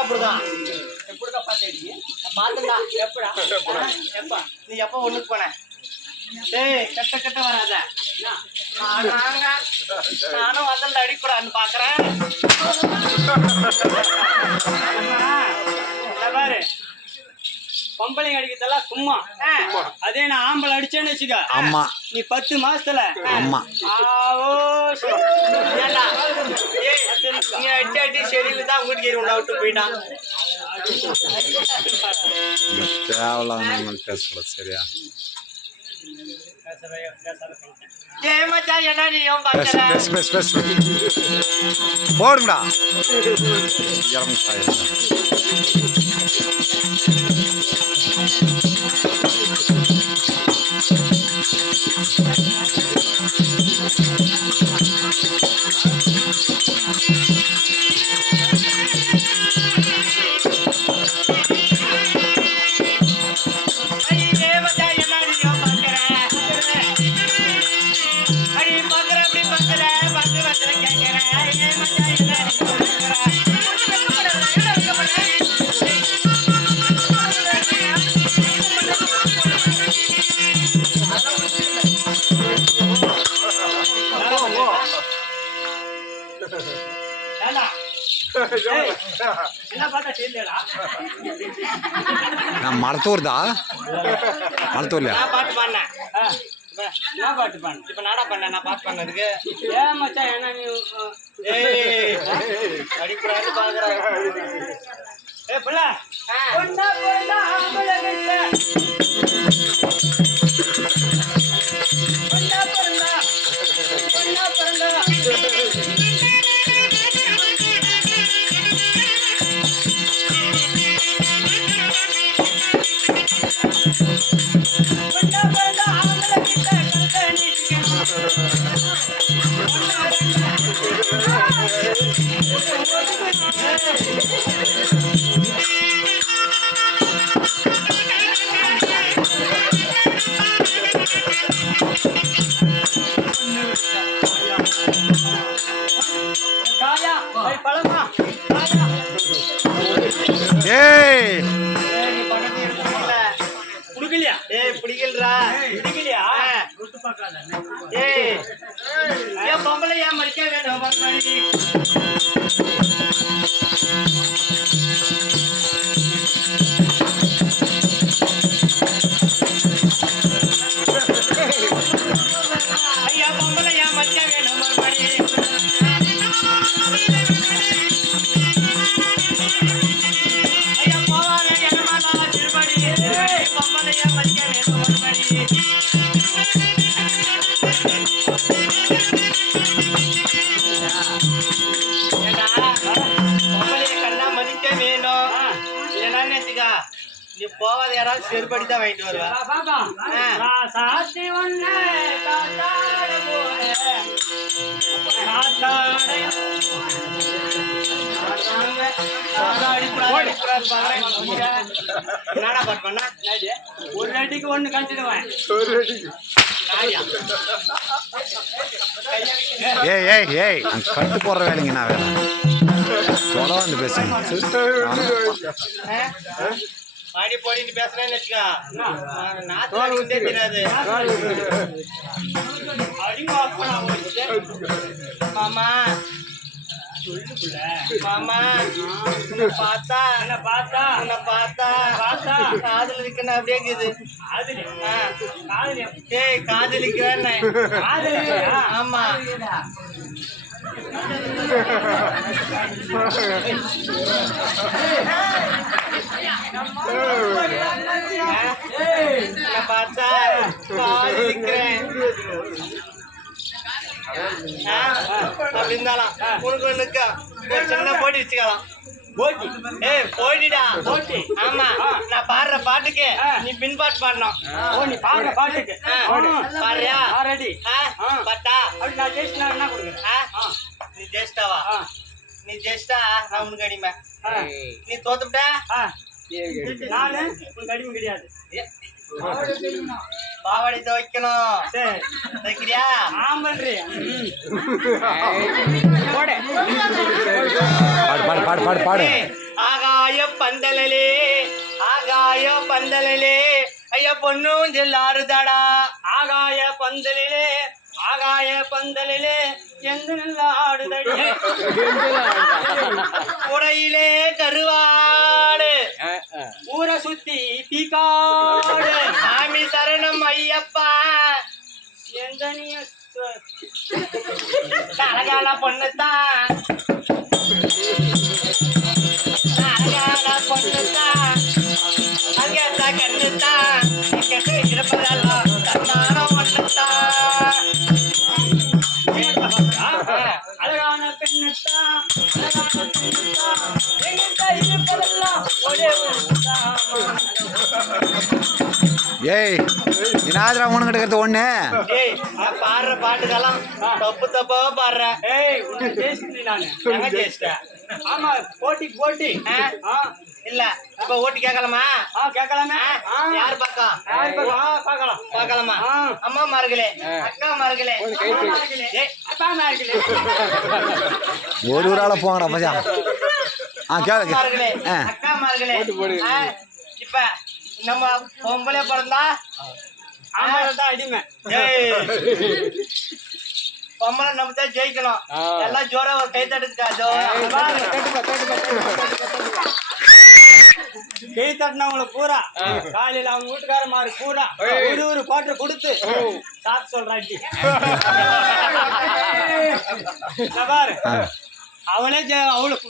அப்படிதான் எப்படிக்கா பாத்தீங்க பாத்துடா எப்படா எப்பா நீ எப்ப ஒண்ணுக்கு போன டேய் கட்ட கட்ட வராத நானும் வந்தல அடிக்கூடாதுன்னு பாக்குறேன் பாரு பொம்பளைங்க அடிக்கிறதெல்லாம் சும்மா அதே நான் ஆம்பளை அடிச்சேன்னு வச்சுக்க ஆமா நீ 10 மாசத்துல ஆமா நீ அடிச்சு அடி சரியில்லை தான் வீட்டுக்கு ஏறி உன்னை விட்டு போயிட்டான் தேவையில்லாம பேசக்கூடாது சரியா போடுங்கடா நான் மரத்தூர்தா மரத்தூர்ல பாட்டு பாடினேன் பாட்டு பாடு இப்ப நாடா பண்ண நான் பாட்டு பண்ணதுக்கு ஏன் மச்சான் என்ன நீ அடிக்கூடாது பாக்குறாங்க ஏ புள்ள பொண்ணா பொண்ணா ஆம்பளை கிட்ட பொண்ணா பொண்ணா பொண்ணா பொண்ணா பொம்பளை ஏன் மடிக்க வேணும் ஐயா பொம்பளை ஏன் மடிக்க வேணும் ஐயா போவாங்க என்னமாடா திருப்படி பொம்பளை ஏன் மடிக்க வேணும் நீ போவாத யாராவது செருப்படி தான் வாங்கிட்டு வருவேன் என்னடா பாட்டு பண்ண ஒரு அடிக்கு ஒண்ணு கழிச்சிடுவேன் ஏய் ஏய் ஏய் கட்டு போடுற வேலைங்க நான் வேலை சொல்ல வந்து பேசுங்க பாடி போடின்னு பேசுறேன்னு வச்சுக்கா நாத்து தெரியாது மாமா மாமா பார்த்தா காதல் இருக்கணும் அப்படியே இருக்குது ஏய் காதலிக்கிறேன் ஆமா பார்த்தா காதலிக்கிறேன் அப்படின்னாலாம் உனக்கு ஒண்ணுக்கா ஒரு சின்ன போட்டி வச்சுக்கலாம் போட்டி ஏய் போட்டிடா போட்டி ஆமா நான் பாடுற பாட்டுக்கு நீ பின்பாட்டு பாடணும் நீ பாடுற பாட்டுக்கு பாடுறியா ரெடி பார்த்தா அப்படி நான் ஜெயிச்சுனா என்ன கொடுக்குறேன் நீ ஜெயிச்சிட்டாவா நீ ஜெயிச்சிட்டா நான் உனக்கு அடிமை நீ தோத்துட்டா நானு உனக்கு அடிமை கிடையாது பாவாடை துவைக்கணும். சரி துவைக்கிறியா? ஆம்பல்றி போடு பாடு பாடு பாடு பாடு பாடு. ஆகாய பந்தலிலே ஆகாய பந்தலிலே ஐயா பொண்ணும் செல்லாருதாடா. ஆகாய பந்தலிலே ஆகாய பந்தலிலே எந்த நல்ல ஆடுதடி உடையிலே கருவாடு ஊரை சுத்தி தீக்காடு சாமி சரணம் ஐயப்பா. எந்த நீ அழகான பொண்ணுத்தான் அழகான பொண்ணுத்தான் அங்கேத்தா கண்ணுத்தான் கெட்டு இருப்பதெல்லாம் தன்னான ஒண்ணுத்தான். அழகான பெண்ணுத்தான் அழகான பெண்ணுத்தான் எங்கிட்ட இருப்பதெல்லாம் ஒரே ஏய் இனாதிரா உனக்கு எடுக்கிறது ஒண்ணு. ஏய் நான் பாடுற பாட்டுக்கெல்லாம் தப்பு தப்பாவா பாடுற. ஏய் உன்னை பேசிட்டு நானு எங்க ஜெயிச்சிட்டேன்? ஆமா போட்டி போட்டி இல்ல இப்ப ஓட்டு கேட்கலாமா? கேட்கலாமே யாரு பக்கம் பார்க்கலாம் பார்க்கலாமா? அம்மா மார்களே அக்கா மார்களே அப்பா மார்களே ஒரு ஒரு ஆளா போங்கடா மச்சான். கேளு மார்களே அக்கா மார்களே இப்ப நம்ம பொம்பளை பிறந்தா ஆமாதான் அடிமை பொம்பளை நம்ம தான் ஜெயிக்கணும். எல்லாம் ஜோரா ஒரு கை தட்டுக்கா கை தட்டினவங்கள பூரா காலையில அவங்க வீட்டுக்காரமாரு பூரா ஒரு பாட்டு கொடுத்து சாப்பிட்டு சொல்றாட்டி பாரு அவனே அவளுக்கு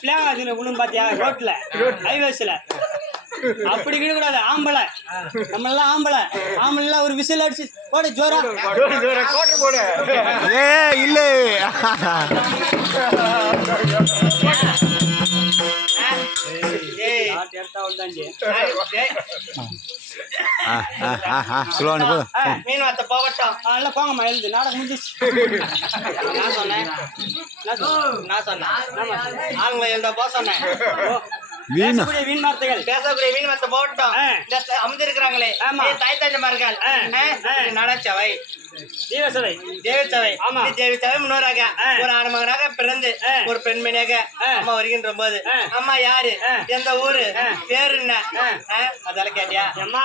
பிள்ளைங்க விழுந்து பாத்தியா ரோட்ல ஹைவேஸ்ல அப்படி கூடாது. ஆம்பளை நம்ம எல்லாம் ஆம்பளை ஆம்பளை ஒரு விசில் அடிச்சு போடு ஜோரா போடு. ஏ இல்ல மீன் வார்த்தை போகட்டும். அதெல்லாம் போங்கம்மா எழுது நாடகம் முடிஞ்சிச்சு. நான் சொன்னேன் ஆளுங்களை எழுத போக சொன்னேன். பேசக்கூடிய வீண் வார்த்தைகள் பேசக்கூடிய மீன் வார்த்தை போகட்டும். அமைஞ்சிருக்கிறாங்களே தாய் தஞ்சமார்கள் நடச்சவை ஜீவசவை தேவிச்சவை ஆமா தேவிச்சவை முன்னோராக ஒரு ஆண் மகனாக பிறந்து ஒரு பெண்மணியாக அம்மா வருகின்ற போது அம்மா யாரு எந்த ஊரு பேரு என்ன அதெல்லாம் கேட்டியா? அம்மா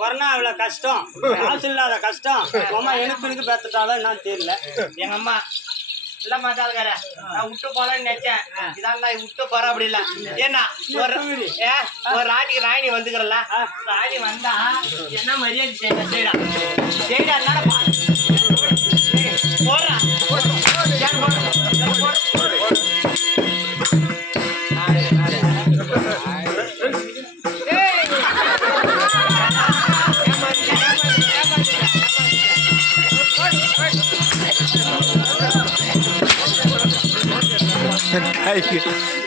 கொரோனா இவ்வளவு கஷ்டம் காசு இல்லாத கஷ்டம் அம்மா எனக்கு பேத்துட்டாலும் என்னன்னு தெரியல. எங்க அம்மா இல்ல மாதாள்கார நான் விட்டு போலான்னு நினைச்சேன். இதான் விட்டு போற அப்படி இல்ல. ஏன்னா ஒரு ராணிக்கு ராணி வந்துக்கிறல்ல ராணி வந்தா என்ன மரியாதை செய்யடா செய்யடா போறா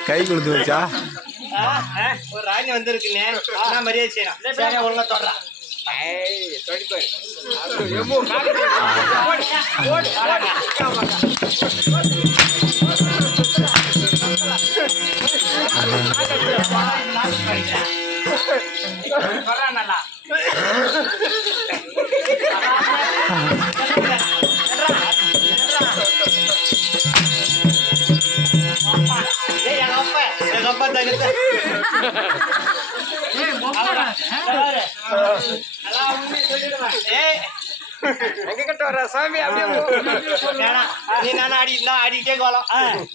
கை கொடுத்து வச்சா ஒரு ராணி வந்திருக்குன்னு நான் மரியாதை செய்யணும். ஒழுங்கா தொடரா நல்லா எங்கப்பா தகுந்த எங்கிட்ட வர சாமி அப்படியே நீ நானும் ஆடிட்டு ஆடிட்டே கோலம்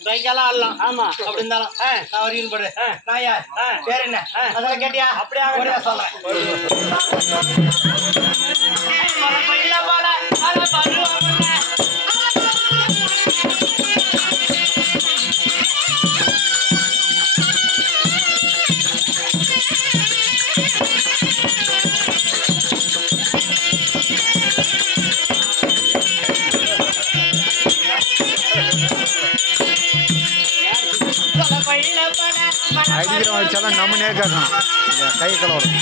கைக்கெல்லாம் ஆடலாம். ஆமா அப்படி இருந்தாலும் நான் வரையும் போடு. நான் யார் பேர் என்ன அதெல்லாம் கேட்டியா? அப்படியே சொல்றேன். அடிக்கிறவன் அடிச்சாலும் நம்ம நேர் கேட்கணும். கை கலவரம்